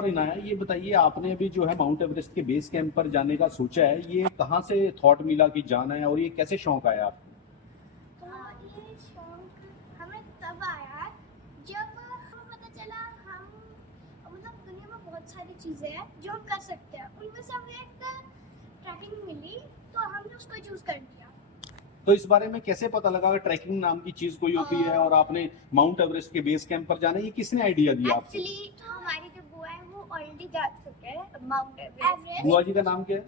और इनाया, ये बताइए, आपने अभी जो है माउंट एवरेस्ट के बेस कैंप पर जाने का सोचा है, ये कहाँ से थॉट मिला कि जाना है, और ये कैसे शौक आया आपको? ये शौक हमें तब आया जब हमें पता चला हम मतलब दुनिया में बहुत सारी चीज़ें हैं जो हम कर सकते हैं, उनमें से हमें एक ट्रैकिंग मिली तो हमने उसको चूज कर लिया। तो इस बारे में कैसे पता लगा कि ट्रैकिंग नाम की चीज कोई होती है और आपने माउंट एवरेस्ट के बेस कैंप पर जाना है? ये किसने आइडिया दिया आपको? एक्चुअली हमारी जो बुआ है वो ऑलरेडी जा चुके हैं माउंट एवरेस्ट। बुआ जी का नाम क्या है?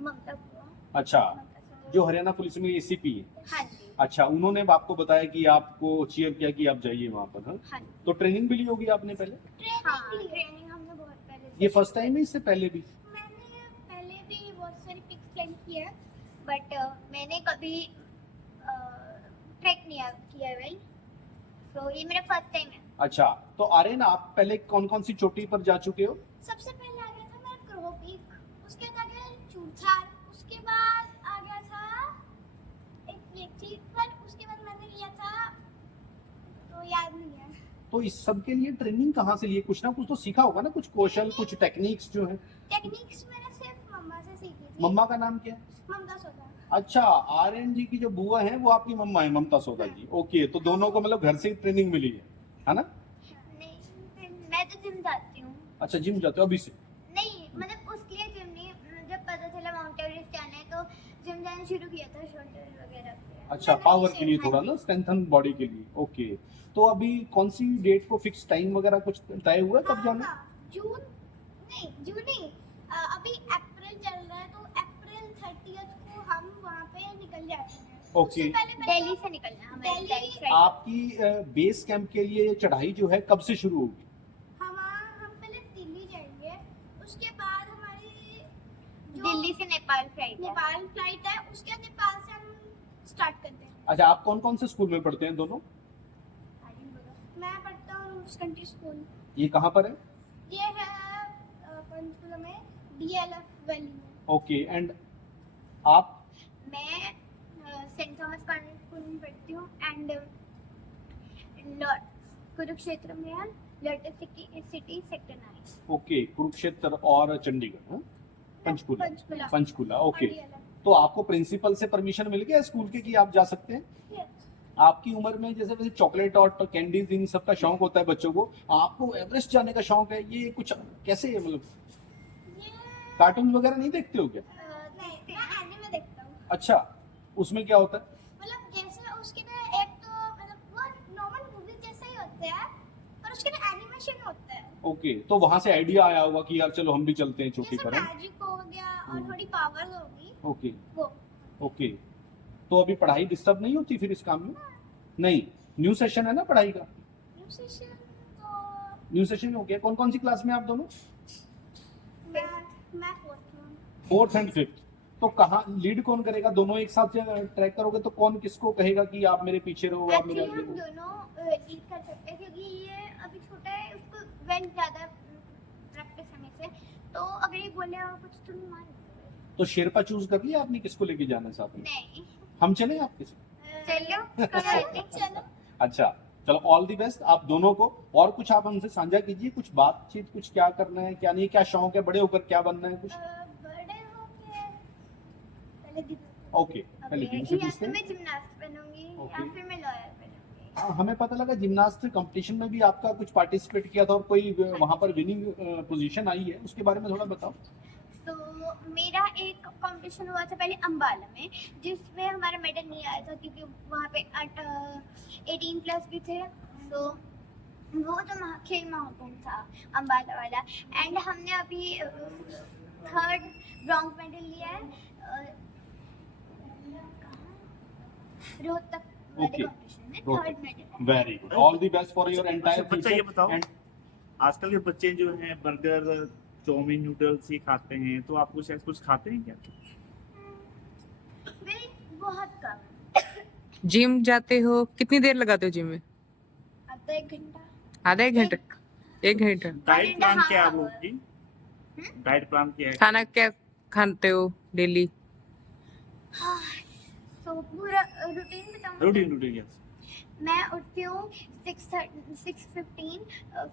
ममता बुआ। अच्छा, ममता सर। जो हरियाणा पुलिस में एसीपी है। हाँ जी। अच्छा, उन्होंने आपको बताया कि आपको चीयर किया कि आप जाइए वहां पर? हाँ? हाँ तो ट्रेनिंग भी ली होगी आपने पहले? ट्रेनिंग हमने बहुत पहले से ये फर्स्ट टाइम है, इससे पहले भी? मैंने पहले भी बहुत सारी पिक्स सेंड की है बट मैंने कभी ट्रैक नहीं किया है भाई, तो ये मेरा फर्स्ट टाइम है। अच्छा, तो आर्यन, आप पहले कौन कौन सी चोटी पर जा चुके हो? सबसे पहले आ गया था मेरा क्रो पीक, उसके बाद आ गया चूरथार, उसके बाद आ गया था एक लेची पर, उसके बाद मैंने लिया था तो याद नहीं है। तो इस सब के लिए ट्रेनिंग कहाँ से लिए? कुछ ना कुछ तो सीखा होगा ना, कुछ कौशल, कुछ टेक्निक्स जो है। टेक्निक्स मैंने सिर्फ मम्मा से सीखी थी। मम्मा का नाम क्या है? ममता सोदा। अच्छा, आर्यन जी की जो बुआ है वो आपकी मम्मा है, ममता सोदा जी। ओके, तो दोनों को मतलब घर से ही ट्रेनिंग मिली है ना? नहीं, मैं तो जिम जाती हूँ। अच्छा, जिम जाते हो अभी से? नहीं, मतलब उसके लिए जिम नहीं, जब पता चला माउंट एवरेस्ट जाना है तो जिम जाना शुरू किया था शोल्डर वगैरह के लिए। अच्छा, मैंने पावर उसे- के लिए हाँ थोड़ा जी। ना, स्ट्रेंथन बॉडी के लिए। ओके, तो अभी कौन सी डेट को फिक्स टाइम वगैरह कुछ तय हुआ है कब जाना? जून नहीं, अभी अप्रैल चल रहा है तो अप्रैल 30th को हम वहाँ पे निकल जाते हैं। ओके। उससे पहले दिल्ली से निकलना है हमें, दिल्ली। आपकी बेस कैंप के लिए चढ़ाई जो है कब से शुरू होगी? हम पहले दिल्ली जाएंगे, उसके बाद हमारी दिल्ली से नेपाल फ्लाइट है, उसके बाद नेपाल से हम स्टार्ट करते हैं। अच्छा, आप कौन कौन से स्कूल में पढ़ते हैं दोनों? मैं पढ़ता हूँ रूट्स कंट्री स्कूल। ये कहाँ पर है? ये है पंचकुला में, DLF वैली में। ओके, एंड आप? मैं सेंट थॉमस कॉन्वेंट स्कूल में पढ़ती हूँ एंड कुरुक्षेत्र में है, lotus city sector 9। Okay, Kurukshetra और चंडीगढ़। हाँ? पंचकुला। पंचकुला, ओके। और DLF। तो आपको प्रिंसिपल से परमिशन मिल गया स्कूल के कि आप जा सकते हैं? Yes। आपकी उम्र में जैसे वैसे चॉकलेट और कैंडीज इन सब का शौक होता है बच्चों को, आपको एवरेस्ट जाने का शौक है, ये कुछ कैसे है? मतलब ये कार्टून वगैरह नहीं देखते हो क्या? नहीं, मैं एनिमे देखता हूँ। अच्छा, उसमें क्या होता है? मतलब जैसे उसके ना एक तो मतलब वो नॉर्मल मूवी जैसा ही होता है पर उसके ना एनिमेशन होता है। ओके, तो वहां से आइडिया आया होगा कि यार चलो हम भी चलते हैं चोटी जैसे पर। है? मैजिक हो गया और थोड़ी पावर होगी ओके। वो। ओके, तो अभी पढ़ाई डिस्टर्ब नहीं होती फिर इस काम में? नहीं, न्यू सेशन है ना पढ़ाई का? न्यू सेशन तो न्यू सेशन हो गया। कौन कौन सी क्लास में आप दोनों? मैं फोर्थ में। Fourth and fifth. तो कहाँ लीड कौन करेगा? दोनों एक साथ ट्रैक करोगे तो कौन किसको कहेगा कि आप मेरे पीछे रहो, आप मेरे एक्चुअली आगे हम रहो? दोनों लीड कर सकते हैं क्योंकि ये अभी छोटा है, उसको वेल ज्यादा प्रैक्टिस हमें से, तो अगर ये बोले कुछ तो नहीं मान। तो शेरपा चूज कर लिया आपने किसको लेके जाना है साथ में? नहीं, हम चले आपके साथ? चलो। अच्छा, चलो, ऑल दी बेस्ट आप दोनों को। और कुछ आप हमसे साझा कीजिए, कुछ बातचीत, कुछ क्या करना है क्या नहीं, क्या शौक है, बड़े होकर क्या बनना है कुछ? बड़े होके पहले दिन ओके, पहले दिन से या पूछते तो हैं। मैं जिम्नास्ट बनूंगी या Okay। फिर मैं लॉयर बनूंगी। हाँ, हमें पता लगा जिम्नास्ट कंपटीशन में भी आपका कुछ पार्टिसिपेट किया था और कोई वहां पर विनिंग पोजीशन आई है, उसके बारे में थोड़ा बताओ। तो मेरा एक कंपटीशन हुआ था पहले अंबाला में, जिसमें हमारा मेडल नहीं आया था क्योंकि वहाँ पे 18+ भी थे, तो वो तो खेल महाकुंभ था अंबाला वाला, एंड हमने अभी 3rd ब्रॉन्ज मेडल लिया है रोहतक वाले Okay। कंपटीशन में 3rd medal. Very good, all the best for your entire बच्चा ये बताओ, एंड आजकल के बच्चे जो हैं बर्गर चाउमीन नूडल्स ये खाते हैं, तो आप कुछ खाते हैं क्या? मेरी बहुत कम। जिम जाते हो? कितनी देर लगाते हो जिम में? अब तो 1 घंटा। आधा 1 घंटा? 1 घंटा? डाइट प्लान क्या है आप hour। लोग की? डाइट प्लान क्या है? खाना क्या खाते हो डेली? तो पूरा रूटीन बताऊं? Routine yes. मैं उठती हूँ 6:15,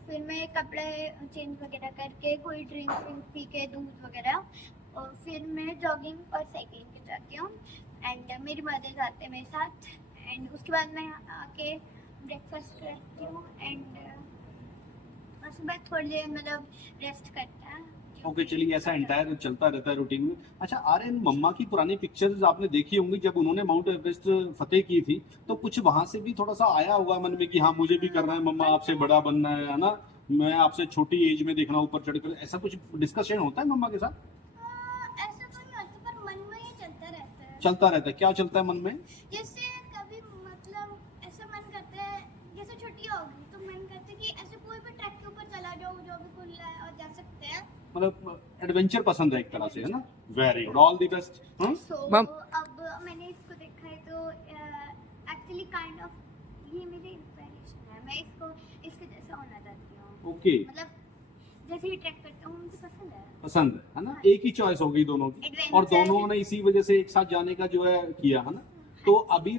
फिर मैं कपड़े चेंज वगैरह करके कोई ड्रिंक पी के दूध वगैरह, और फिर मैं जॉगिंग और साइकिलिंग के जाती हूँ। एंड मेरी मदर जाते हैं मेरे साथ, एंड उसके बाद मैं आके ब्रेकफास्ट करती हूँ, एंड उसके बाद थोड़ी देर मतलब रेस्ट करता है। ओके चलिए, ऐसा एंटायर चलता रहता है रूटीन में। अच्छा आर्यन, मम्मा की पुरानी पिक्चर्स आपने देखी होंगी, जब उन्होंने माउंट एवरेस्ट फतेह की थी तो कुछ वहां से भी थोड़ा सा आया होगा मन में कि हाँ मुझे भी करना है, मम्मा आपसे बड़ा बनना है ना, मैं आपसे छोटी एज में देखना ऊपर चढ़कर, ऐसा कुछ डिस्कशन होता है मम्मा के साथ? ऐसा तो नहीं होता, पर मन में ये चलता रहता है। चलता रहता है, क्या चलता है मन में? जैसे कभी मतलब ऐसा मन करता है, जैसे छुट्टी होगी तो मन करता है कि ऐसे कोई भी ट्रैक के ऊपर चला जाओ जो भी खुल रहा है और जा सकते हैं। मतलब एडवेंचर पसंद है एक तरह से, है ना? Very good, all the best. So मम- अब मैंने इसको देखा है तो एक्चुअली काइंड ऑफ ये मेरी इंस्पिरेशन है, मैं इसके जैसा होना चाहती हूँ। ओके, मतलब जैसे ही ट्रैक करता हूँ मुझे पसंद है। पसंद है ना? एक ही चॉइस होगी दोनों की, और Adventure। दोनों ने इसी वजह से एक साथ जाने का जो है किया, है ना? तो अभी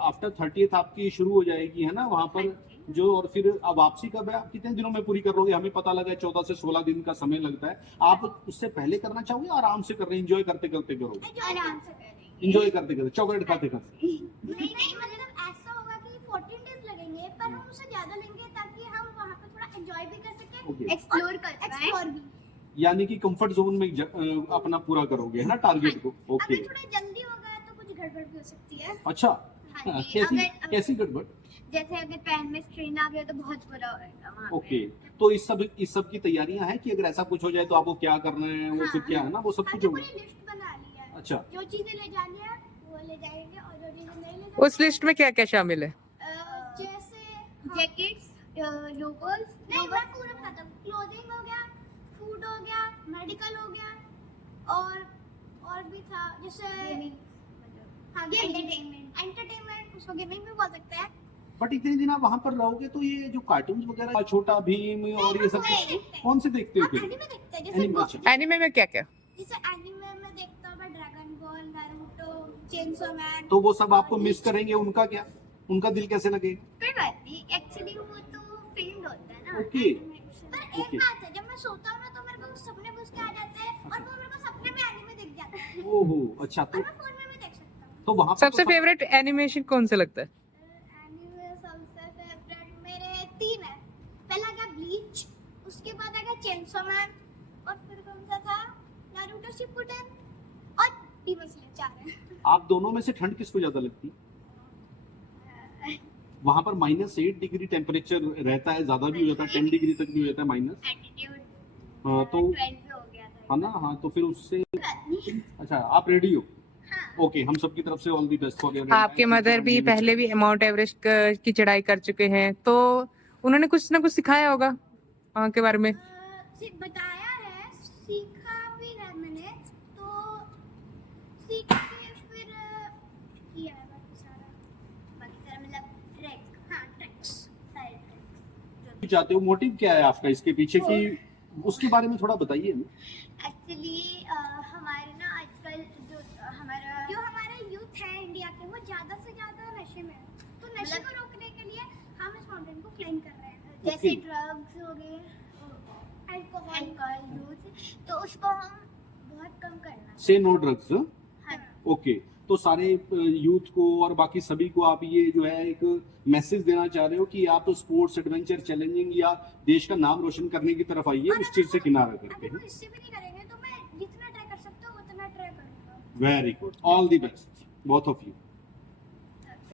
आफ्टर 30th आपकी शुरू हो जाएगी, है ना वहाँ पर जो, और फिर अब वापसी कब है? आप कितने दिनों में पूरी कर लोगे? हमें पता लगा है 14 से 16 दिन का समय लगता है। आप उससे पहले करना चाहोगे, आराम से कर रहे, एंजॉय करते करते करोगे? आराम से करेंगे। एंजॉय करते करते, चॉकलेट खाते खाते? नहीं मतलब ऐसा होगा कि 14 डेज लगेंगे, पर हम उससे ज्यादा लेंगे ताकि हम वहाँ पे थोड़ा एंजॉय भी कर सकें, Okay. एक्सप्लोर कर एक्सप्लोर भी। यानी कि कंफर्ट जोन में अपना पूरा करोगे, है ना, टारगेट को? ओके, अगर थोड़ा जल्दी हो गया तो कुछ गड़बड़ भी हो सकती है। अच्छा। हाँ जी, कैसी अगर- कैसी गड़बड़? जैसे अगर पैन में स्ट्रेन आ गया तो बहुत बुरा होगा वहाँ पे। ओके, तो इस सब की तैयारियां हैं कि अगर ऐसा कुछ हो जाए तो आपको क्या करना है, वो फिर क्या है ना, वो सब कुछ हमने होगा। पूरी लिस्ट बना ली है। अच्छा, जो चीजें ले जानी है वो ले जाएंगे, और जो चीजें नहीं ले उस लिस्ट में क्या क्या शामिल है? जैसे जैकेट्स, लोगोस, नहीं मैं पूरा बताता हूँ। क्लोथिंग हो गया, फूड हो गया, मेडिकल हो गया, और भी था जैसे हाँ एंटरटेनमेंट उसको गेमिंग भी बोल सकते हैं। बट इतने दिन आप वहां पर रहोगे तो ये जो कार्टून वगैरह, छोटा भीम और ये सब नहीं, कौन से देखते हो आप फिर? एनिमे देखते हैं, Anime, जैसे अच्छा। एनिमे में क्या क्या? जैसे एनिमे में देखता हूँ मैं dragon ball, Naruto, chainsaw man. तो वो सब आपको मिस करेंगे, उनका क्या, उनका दिल कैसे लगे? कोई बात नहीं, एक्चुअली वो तो फील्ड होता है ना। Okay. animation। पर एक Okay. बात है, जब मैं सोता हूँ ना तो मेरे को सपने घुस के आ जाते हैं, और वो मेरे को सपने में एनिमे दिख जाता है, ओहो, अच्छा। और मैं फोन में भी देख सकता हूँ। तो वहां पर सबसे तो फेवरेट एनिमेशन कौन सा लगता है? एनिमे सबसे फेवरेट मेरे 3 है। पहला था ब्लीच, उसके बाद आ गया चेनसो मैन, और फिर कौन सा था, नारुतो शिपुडेन, और डीमन स्लेयर। 4 है। आप दोनों में से ठंड किसको ज्यादा लगती है? वहां पर -8 डिग्री टेम्परेचर रहता है, ज्यादा भी हो जाता है, 10 डिग्री तक भी हो जाता है माइनस। एटीट्यूड हाँ, तो 12 पे हो गया था। है ना, हाँ, तो फिर उससे नहीं। अच्छा आप रेडी हो? हाँ। ओके, हम सबकी तरफ से all the best for your. आपके मदर भी पहले भी माउंट एवरेस्ट की चढ़ाई कर चुके हैं, तो उन्होंने कुछ ना कुछ सिखाया होगा वहाँ के बारे में। बताया है, सीखा भी है मैंने, तो सीख के फिर किया है बाकी सारा मतलब ट्रैक, हाँ ट्रैक्स, सारे ट्रैक्स। चाहते हो, मोटिव क्या है आपका इसके पीछे की, उसके बारे में थोड़ा बताइए हमें। एक्चुअली हमारे ना आजकल जो हमारा यूथ है इंडिया के, वो ज़्यादा से ज़्यादा नशे में है, तो नशे को रोकने के लिए हम इस माउंटेन को क्लेम कर रहे हैं। जैसे Okay. ड्रग्स हो गए, अल्कोहल यूज, तो उसको हम बहुत कम करना है। से नो ड्रग्स। हाँ। ओके, तो सारे यूथ को और बाकी सभी को आप ये जो है एक मैसेज देना चाह रहे हो कि आप स्पोर्ट्स, एडवेंचर, चैलेंजिंग या देश का नाम रोशन करने की तरफ आइए, उस चीज से किनारा करके। अगर वो इससे भी नहीं करेंगे तो मैं जितना ट्राई कर सकता हूँ उतना ट्राई करूँगा। Very good, all the best both of you.